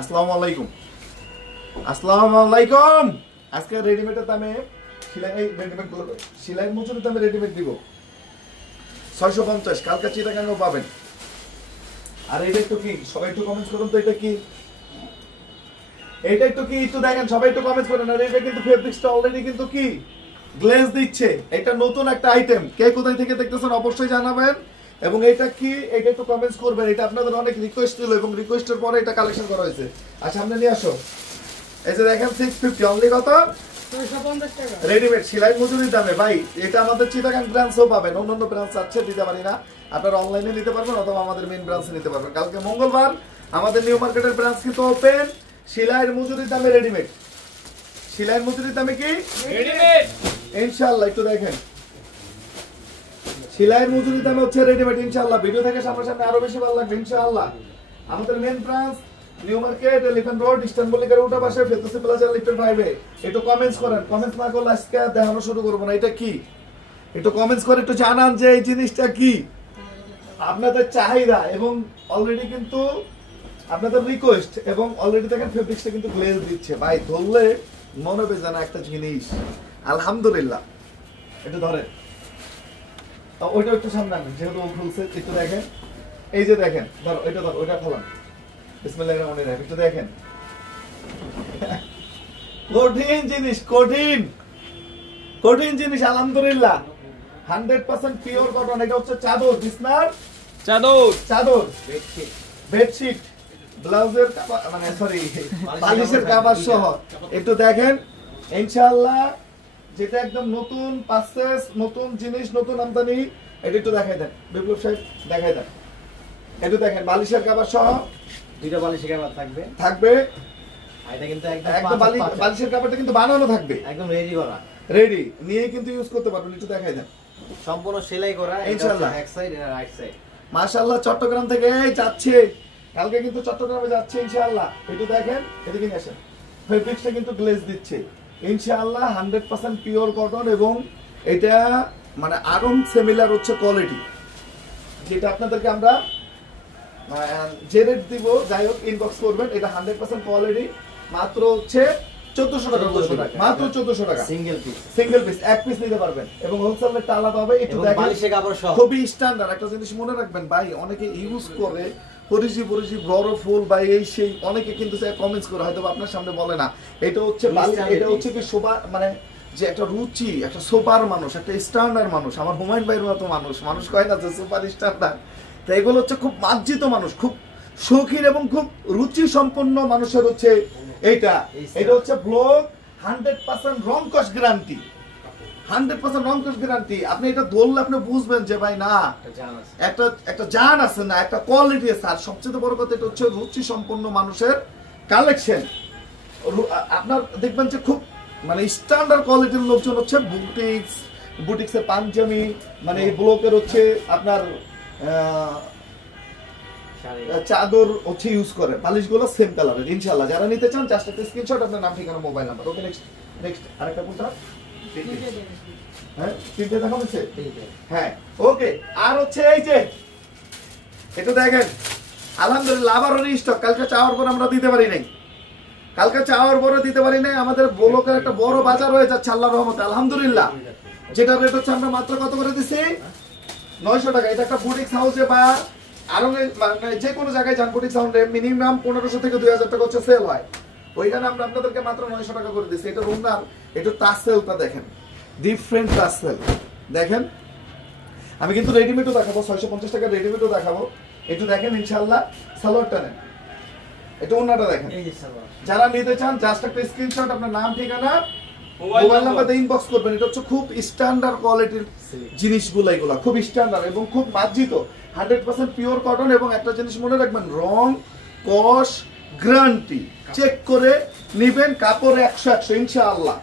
আসসালামু আলাইকুম। আসসালামু আলাইকুম। আজকে রেডিমেডের দামে সেলাই মজুরির দামে রেডিমেড দিব 650। কালকে চিটাগাঙ্গও পাবেন। আর এটা একটু কি সবাই একটু কমেন্ট করুন তো, এটা কি এটা একটু কি একটু দেখেন, সবাই একটু কমেন্ট করেন। আর এটা কিন্তু ফেব্রিক্সটা অলরেডি কিন্তু কি গ্লেজ দিচ্ছে। এটা নতুন একটা আইটেম, কে কোথায় থেকে দেখতেছেন অবশ্যই জানাবেন। এবং এটা কি এটা একটু কমেন্টস করবেন। এটা আপনাদের অনেক রিকোয়েস্ট ছিল এবং রিকোয়েস্টের পরে এটা কালেকশন করা হয়েছে। আচ্ছা সামনে নিয়ে আসো। এই যে দেখেন 650 অনলি কত 650 টাকা রেডিমেড সেলাই মজুরির দামে ভাই। এটা আমাদের চিটাগাং ব্রাঞ্চেও পাবেন, অন্যান্য ব্রাঞ্চ আছে দিতে পারি না, আপনারা অনলাইনে নিতে পারবেন অথবা আমাদের মেইন ব্রাঞ্চে নিতে পারবেন। কালকে মঙ্গলবার আমাদের নিউ মার্কেটের ব্রাঞ্চ কিন্তু ওপেন। সেলাইয়ের মজুরির দামে রেডিমেড, সেলাইয়ের মজুরির দামে কি রেডিমেড ইনশাআল্লাহ। একটু দেখেন সেলাইয়ের মজুরির দামে হচ্ছে রেডিমেড ইনশাআল্লাহ। ভিডিও থেকে সামনাসামনি আরো বেশি ভালো লাগবে ইনশাআল্লাহ। আমাদের main branch New Market Elephant Road Eastern মল্লিকার উল্টা পাশে ফেরদৌসি প্লাজা লিফটের 5 এ। একটু কমেন্টস করেন, কমেন্টস না করলে আজকে দেখানো শুরু করব না। এটা কি একটু কমেন্টস করে একটু জানান যে এই জিনিসটা কি আপনাদের চাহিদা এবং অলরেডি কিন্তু আপনাদের রিকোয়েস্ট। এবং অলরেডি দেখেন ফেব্রিক্সটা কিন্তু গ্লেজ দিচ্ছে ভাই, ধরলে মনে হবে জানা একটা জিনিস। আলহামদুলিল্লাহ। একটু ধরেন ওইটা একটু সামনে আনেন, যেহেতু ও খুলছে একটু দেখেন। এই যে দেখেন, ধরো এটা ধরো, ওইটা খোলান। বিসমিল্লাহির রহমানির রহিম। একটু দেখেন কঠিন জিনিস, কঠিন কঠিন জিনিস আলহামদুলিল্লাহ। 100% পিওর কটন। এটা হচ্ছে চাদর, বিছনার চাদর চাদর, বেডশিট, ব্লাউজের মানে সরি বালিশের কভার সহ। একটু দেখেন ইনশাআল্লাহ, যেটা একদম নতুন পারচেজ, নতুন জিনিস, নতুন আমদানি। এটা একটু দেখাই দেন বিপ্লব সাহেব, দেখাই দেন। একটু দেখেন বালিশের কভার সহ দুইটা বালিশের কভার থাকবে থাকবে। এটা কিন্তু একদম বালিশের কভারটা কিন্তু বানানো থাকবে, একদম রেডি করা, রেডি নিয়ে কিন্তু ইউজ করতে পারবেন। একটু দেখাই দেন সম্পূর্ণ সেলাই করা ইনশাআল্লাহ। এক সাইড আর রাইট সাইড। মাশাআল্লাহ চট্টগ্রাম থেকে যাচ্ছে, কালকে কিন্তু চট্টগ্রামে যাচ্ছে ইনশাআল্লাহ। একটু দেখেন এদিকে নিয়ে আসেন। ফেব্রিক্সটা কিন্তু গ্লেজ দিচ্ছে ইনশাআল্লাহ। 100% পিওর কটন এবং এটা মানে আরম সিমিলার হচ্ছে কোয়ালিটি, যেটা আপনাদেরকে আমরা যে রেট দিব যাই হোক ইনবক্স করবেন। এটা 100% কোয়ালিটি, মাত্র হচ্ছে 1400 টাকা, মাত্র 1400 টাকা সিঙ্গেল পিস, সিঙ্গেল পিস, এক পিস নিতে পারবেন এবং হোলসেল রেটটা আলাদা হবে। একটু দেখেন বালিশের কভার সহ খুবই স্ট্যান্ডার্ড একটা জিনিস মনে রাখবেন ভাই। অনেকে ইউজ করে পরিজি পরিজি বড় ফুল বা এই সেই, অনেকে কিন্তু কমেন্টস করে হয়তো আপনার সামনে বলে না। এটা হচ্ছে এটা হচ্ছে কি শোভা, মানে যে একটা রুচি, একটা সুপার মানুষ, একটা স্ট্যান্ডার্ড মানুষ। আমার হুমায়ুন ভাইয়ের মতো মানুষ, মানুষ কয় না যে সুপার স্ট্যান্ডার্ড। তো এগুলো হচ্ছে খুব মার্জিত মানুষ, খুব শৌখিন এবং খুব রুচি সম্পন্ন মানুষের হচ্ছে এইটা। এটা হচ্ছে ব্লক 100% রং কস গ্যারান্টি, 100% রং কস গ্যারান্টি। আপনি এটা ধরলে আপনি বুঝবেন যে ভাই না একটা একটা জান আছে, না একটা কোয়ালিটি আছে। আর সবচেয়ে বড় কথা এটা হচ্ছে রুচি সম্পন্ন মানুষের কালেকশন। আপনার দেখবেন যে খুব মানে স্ট্যান্ডার্ড কোয়ালিটির লোকজন হচ্ছে বুটিক্সের পাঞ্জাবি, মানে এই ব্লকের হচ্ছে আপনার চাদর হচ্ছে ইউজ করে। বালিশগুলো সেম কালারের ইনশাআল্লাহ। যারা নিতে চান জাস্ট একটা স্ক্রিনশট, আপনার নাম, ঠিকানা, mobile number. Okay next next আরেকটা কোনটা? হ্যাঁ তিনটে দেখা হচ্ছে। হ্যাঁ ওকে। আর হচ্ছে এই যে এটা দেখেন আলহামদুলিল্লাহ আবারও রিস্টক। কালকে চাওয়ার পর আমরা দিতে পারি নাই, কালকে চাওয়ার পরে দিতে পারি নাই। আমাদের ব্লকের একটা বড় বাজার হয়ে যাচ্ছে আল্লাহর রহমতে আলহামদুলিল্লাহ। যেটা রেট হচ্ছে আমরা মাত্র কত করে দিছি 900 টাকা। এটা একটা বুটিক্স হাউসে বা আরো যে কোনো জায়গায় যান বুটিক্স হাউসে মিনিমাম 1500 থেকে 2000 টাকা হচ্ছে সেল হয়। ওইখানে আমরা আপনাদেরকে মাত্র 900 টাকা করে দিচ্ছি। এটা রুমনার একটু টাসেলটা দেখেন, ডিফারেন্ট টাসেল দেখেন। আমি কিন্তু রেডিমেডও দেখাবো, 650 টাকা রেডিমেডও দেখাবো। একটু দেখেন ইনশাআল্লাহ। সালোয়ারটা নেন, এটা ওন্নাটা দেখেন। এই যে সালোয়ার, যারা নিতে চান জাস্ট একটা স্ক্রিনশট, আপনার নাম, ঠিকানা, মোবাইল নাম্বার দিয়ে ইনবক্স করবেন। এটা হচ্ছে খুব স্ট্যান্ডার্ড কোয়ালিটির জিনিসগুলো, এগুলো খুব স্ট্যান্ডার্ড এবং খুব মার্জিত, 100% পিওর কটন। এবং একটা জিনিস মনে রাখবেন, রং কস গ্যারান্টি চেক করে নেবেন। কাপড় 100 ইনশাআল্লাহ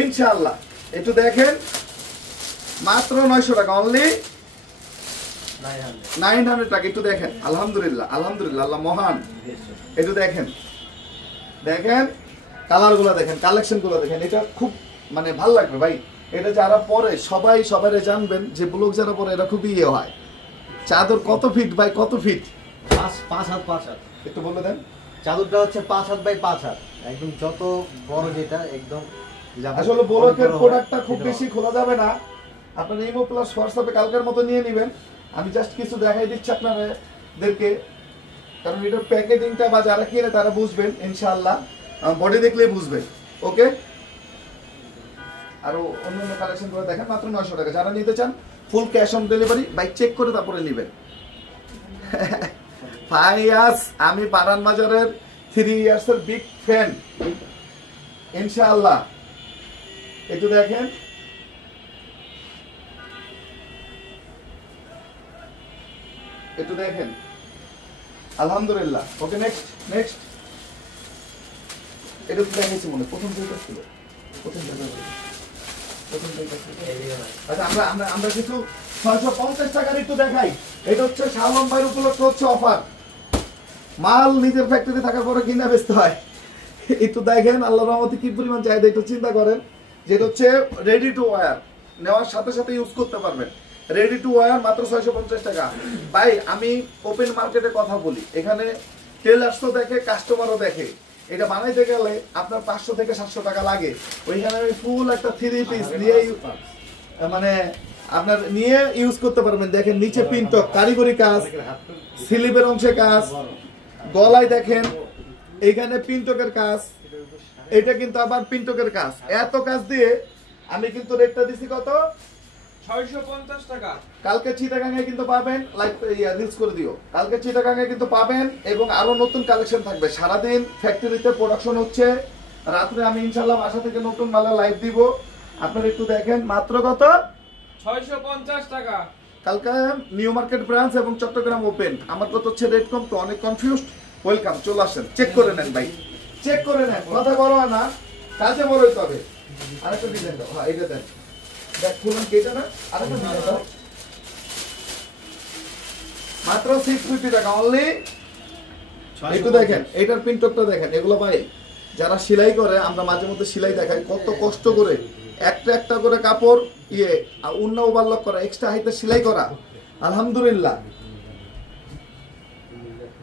ইনশাআল্লাহ। একটু দেখেন মাত্র 900 টাকা, অনলি 900 টাকা। একটু দেখেন আলহামদুলিল্লাহ আলহামদুলিল্লাহ, আল্লাহ মহান। একটু দেখেন দেখেন কালার গুলা দেখেন, কালেকশন গুলো দেখেন। এটা খুব মানে ভালো লাগবে ভাই। এটা যারা পরে সবাই সবাই জানবেন যে ব্লগ যারা পরে এরা খুবই ইয়ে হয়। চাদর কত ফিট ভাই, কত ফিট? 5 হাত 5 হাত একটু বলে দেন। চাদরটা হচ্ছে 5 হাত বাই 5 হাত, একদম যত বড় যেটা একদম আসলে ব্লকের বড় হয়, প্রোডাক্টটা খুব সেটা বেশি খোলা যাবে না, আপনারা ইমো প্লাস হোয়াটসঅ্যাপে কালকের মতো নিয়ে নেবেন। আমি জাস্ট কিছু দেখাই দিচ্ছি আপনাদেরকে, কারণ এটার প্যাকেজিংটা বা যারা কিনে তারা বুঝবেন ইনশাআল্লাহ, বডি দেখলেই বুঝবেন। ওকে, আরো অন্যান্য কালেকশন করে দেখেন, মাত্র 900 টাকা। যারা নিতে চান full cash on delivery, bike check করে তারপরে নেবেন। ফাইয়াস, আমি পারান বাজারের 3 ইয়ার্স এর বিগ ফ্যান ইনশাআল্লাহ। একটু দেখেন, একটু দেখেন, আলহামদুলিল্লাহ। ওকে, নেক্সট নেক্সট। এটা তো দেখেছি মনে প্রথম যেটা ছিল, প্রথম যেটা ছিল, প্রথম যেটা ছিল। আচ্ছা, আমরা আমরা আমরা কিছু 650 টাকার একটু দেখাই। এটা হচ্ছে শালম ভাইয়ের উপলক্ষে হচ্ছে অফার, মাল নিজের ফ্যাক্টরি থাকার পরে কিনা বেচতে হয়। একটু দেখেন আল্লাহর রহমতে কি পরিমাণ চাহিদা, একটু চিন্তা করেন। যেটা হচ্ছে রেডি টু ওয়্যার, নেওয়ার সাথে সাথে ইউজ করতে পারবেন। রেডি টু ওয়্যার মাত্র 650 টাকা। ভাই আমি ওপেন মার্কেটে কথা বলি, এখানে টেলার্সও দেখে, কাস্টমারও দেখে। এটা বানাইতে গেলে আপনার 500 থেকে 700 টাকা লাগে। ওইখানে আমি ফুল একটা 3 পিস দিয়ে মানে আপনার নিয়ে ইউজ করতে পারবেন। দেখেন নিচে পিনটক কারিগরি কাজ, স্লিপের অংশে কাজ, গলায় দেখেন এইখানে পিনটকের কাজ, এটা কিন্তু আবার পিনটকের কাজ। এত কাজ দিয়ে আমি কিন্তু রেটটা দিছি কত? 650 টাকা। কালকে চিটাগাঙে কিন্তু পাবেন, লাইভ রিলস করে দিও। কালকে চিটাগাঙে কিন্তু পাবেন এবং আরো নতুন কালেকশন থাকবে। সারাদিন ফ্যাক্টরিতে প্রোডাকশন হচ্ছে, রাত্রে আমি ইনশাআল্লাহ বাসা থেকে নতুন মালের লাইভ দিব। আপনারা একটু দেখেন, মাত্র কত? 650 টাকা। কালকে নিউ মার্কেট ব্রাঞ্চ এবং চট্টগ্রাম ওপেন। আমার কথা হচ্ছে রেট কম তো, অনেক কনফিউজড। ওয়েলকাম, চলে আসেন, চেক করে নেন ভাই, চেক করে নেন। কথা বড় না, কাজে বড় হইতে হবে। আরেকটা ডিজাইন দাও, হ্যাঁ এটা দেন। দেখ খুলুন কি এটা না, আরেকটা ডিজাইন দাও। মাত্র 650 টাকা অনলি। একটু দেখেন এটার প্রিন্টটা দেখেন। এগুলো ভাই যারা সেলাই করে, আমরা মাঝে মধ্যে সেলাই দেখাই, কত কষ্ট করে একটা একটা করে কাপড় উন্না ওভারলক করা, এক্সট্রা হাইতে সেলাই করা। আলহামদুলিল্লাহ।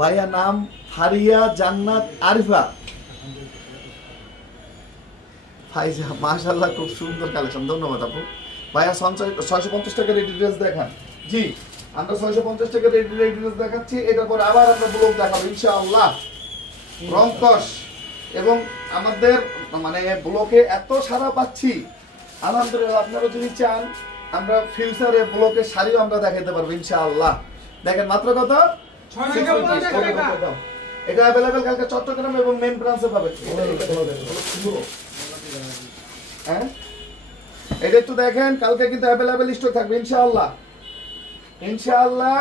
ভাইয়া নাম ফারিয়া জান্নাত আরিফা। ফাইজা, মাশাআল্লাহ, খুব সুন্দর কালেকশন, ধন্যবাদ আপু। ভাইয়া 650 টাকা রেডি ড্রেস দেখান। জি, আমরা 650 টাকা রেডি ড্রেস দেখাচ্ছি। এটার পর আবার আমরা ব্লগ দেখাবো ইনশাআল্লাহ। রংকশ এবং আমাদের মানে ব্লকে এত সারা পাচ্ছি আলহামদুলিল্লাহ। আপনারা যদি চান আমরা ফিউচারে ব্লকে শাড়িও আমরা দেখাতে পারবো ইনশাআল্লাহ। দেখেন মাত্র কত? 650 টাকা। এটা अवेलेबल কালকে চট্টগ্রাম এবং মেইন ব্রাঞ্চে পাবেন। হ্যাঁ, এটা একটু দেখেন, কালকে কিন্তু अवेलेबल স্টক থাকবে ইনশাআল্লাহ। ইনশাআল্লাহ।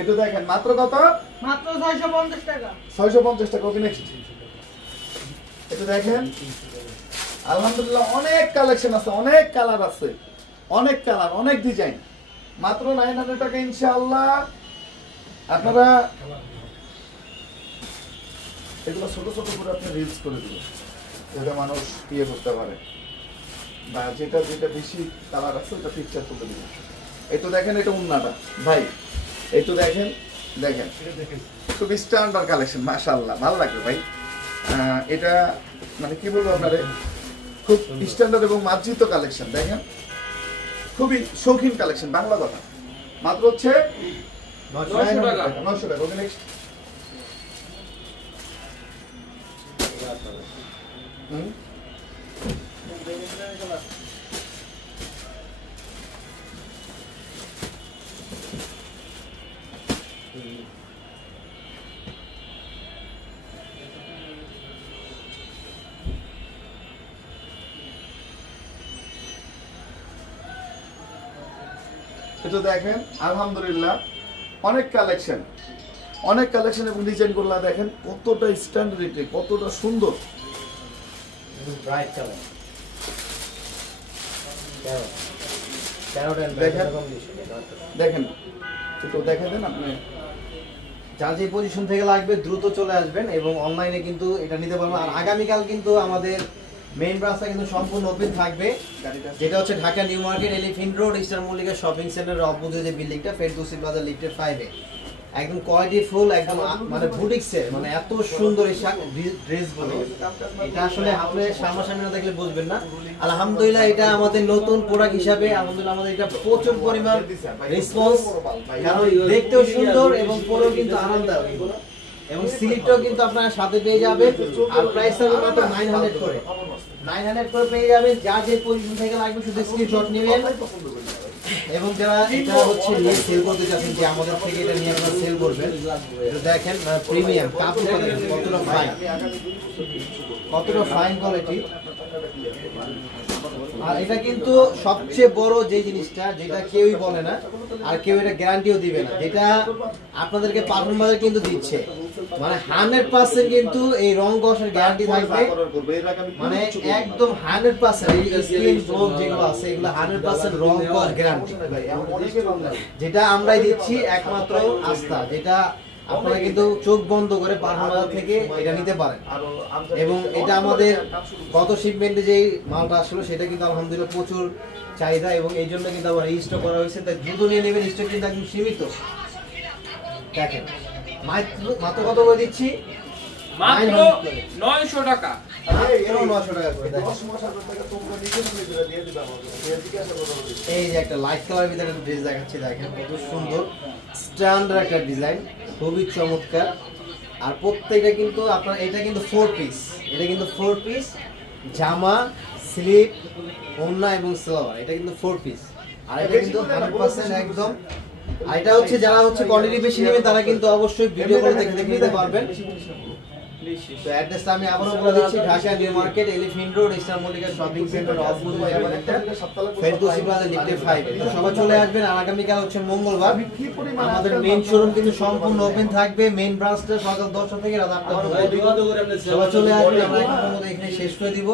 একটু দেখেন মাত্র কত? মাত্র 650 টাকা। 650 টাকা। ওকে, নেক্সট। একটু দেখেন, আলহামদুলিল্লাহ অনেক কালেকশন আছে, অনেক কালার আছে, অনেক কালার, অনেক ডিজাইন। মাত্র 900 টাকা ইনশাআল্লাহ। আপনারা এগুলো ছোট ছোট করে আপনি রিলস করে দিবেন, যাতে মানুষ ইয়ে করতে পারে, বা যেটা যেটা বেশি কালার আছে ওটা পিকচার তুলে দিবেন। একটু দেখেন, এটা উন্নাটা ভাই, একটু দেখেন, দেখেন খুব স্ট্যান্ডার্ড কালেকশন, মাশাআল্লাহ, ভালো লাগবে ভাই। এটা মানে কি বলবো আপনারে, খুব স্ট্যান্ডার্ড এবং মার্জিত কালেকশন। দেখেন খুবই শৌখিন কালেকশন, বাংলা কথা। মাত্র হচ্ছে 900 টাকা। 900 টাকা। ওকে, নেক্সট। এটা দেখেন আলহামদুলিল্লাহ অনেক কালেকশন, অনেক কালেকশন এবং ডিজাইন গুলো দেখেন কতটা স্ট্যান্ডার্ড, কতটা সুন্দর। ব্রাইট কালার, দেখেন, দেখেন একটু দেখে দেন আপনি। যার যে পজিশন থেকে লাগবে দ্রুত চলে আসবেন এবং অনলাইনে কিন্তু এটা নিতে পারবেন। আর আগামীকাল কিন্তু আমাদের মেইন ব্রাঞ্চটা কিন্তু সম্পূর্ণ ওপেন থাকবে, যেটা হচ্ছে Dhaka new Market Elephant road Easter Mallika shopping সেন্টারের অপোজিটে যে বিল্ডিংটা ফেরদৌসী প্লাজা লিফটের 5 এ একদম কোয়ালিটি ফুল, একদম মানে বুটিক্সের, মানে এত সুন্দর এই ড্রেসগুলো, এটা আসলে আপনি সামনাসামনি না দেখলে বুঝবেন না। আলহামদুলিল্লাহ এটা আমাদের নতুন প্রোডাক্ট হিসাবে আলহামদুলিল্লাহ আমাদের এটা প্রচুর পরিমাণ রেসপন্স, কারণ দেখতেও সুন্দর এবং পরেও কিন্তু আরামদায়ক এগুলো, এবং স্লিপটাও কিন্তু আপনারা সাথে পেয়ে যাবেন। আর প্রাইস হবে মাত্র 900 করে, 900 করে পেয়ে যাবেন। যা যে পজিশন থেকে লাগবে শুধু স্ক্রিনশট নেবেন, এবং যারা এটা হচ্ছে নিয়ে সেল করতে চাচ্ছেন যে আমাদের থেকে এটা নিয়ে আপনারা সেল করবেন, এটা দেখেন প্রিমিয়াম কাপড় কতটা ফাইন, কতটা ফাইন কোয়ালিটি। আর এটা কিন্তু সবচেয়ে বড় যে জিনিসটা, যেটা কেউই বলে না আর কেউ এটা গ্যারান্টিও দিবে না, যেটা আপনাদেরকে পারফিউম বাজার কিন্তু দিচ্ছে, মানে 100% কিন্তু এই রং কষের গ্যারান্টি থাকবে, মানে একদম 100% এই স্কিন গ্লো যেগুলো আছে এগুলো 100% রং কষ গ্যারান্টি, যেটা আমরাই দিচ্ছি একমাত্র আস্থা, যেটা আপনারা কিন্তু চোখ বন্ধ করে পারফিউম বাজার থেকে এটা নিতে পারেন। এবং এটা আমাদের গত শিপমেন্টে যেই মালটা আসলো সেটা কিন্তু আলহামদুলিল্লাহ প্রচুর চাহিদা, এবং এই জন্য কিন্তু আবার স্টক করা হয়েছে, তাই দ্রুত নিয়ে নেবেন, স্টক কিন্তু একদম সীমিত। দেখেন মাত্র কত করে দিচ্ছি, মাত্র 900 টাকা। মাত্র 900 টাকা করে। দেখেন এই যে একটা লাইট কালার ভিতরে একটা ড্রেস দেখাচ্ছি, দেখেন কত সুন্দর স্ট্যান্ডার্ড একটা ডিজাইন, খুবই চমৎকার। আর প্রত্যেকটা কিন্তু আপনার এটা কিন্তু 4 পিস, এটা কিন্তু 4 পিস, জামা, স্লিপ, ওড়না এবং সালোয়ার, এটা কিন্তু 4 পিস। আর এটা কিন্তু 100% একদম। আর এটা হচ্ছে যারা হচ্ছে কোয়ান্টিটি বেশি নেবেন তারা কিন্তু অবশ্যই ভিডিও কল দেখে দেখে নিতে পারবেন। তো অ্যাড্রেসটা আমি আবারও বলে দিচ্ছি, Dhaka new Market Elephant road Easter Mallika shopping centre অপোজিটে আমার একটা ফেরদৌসী প্লাজা লিফটে 5 এ। তো সবাই চলে আসবেন। আর আগামীকাল হচ্ছে মঙ্গলবার, আমাদের মেইন শোরুম কিন্তু সম্পূর্ণ ওপেন থাকবে, মেইন ব্রাঞ্চটা সকাল 10টা থেকে রাত 8টা পর্যন্ত। সবাই চলে আসবেন, আমরা এখন এখানে শেষ করে দিব।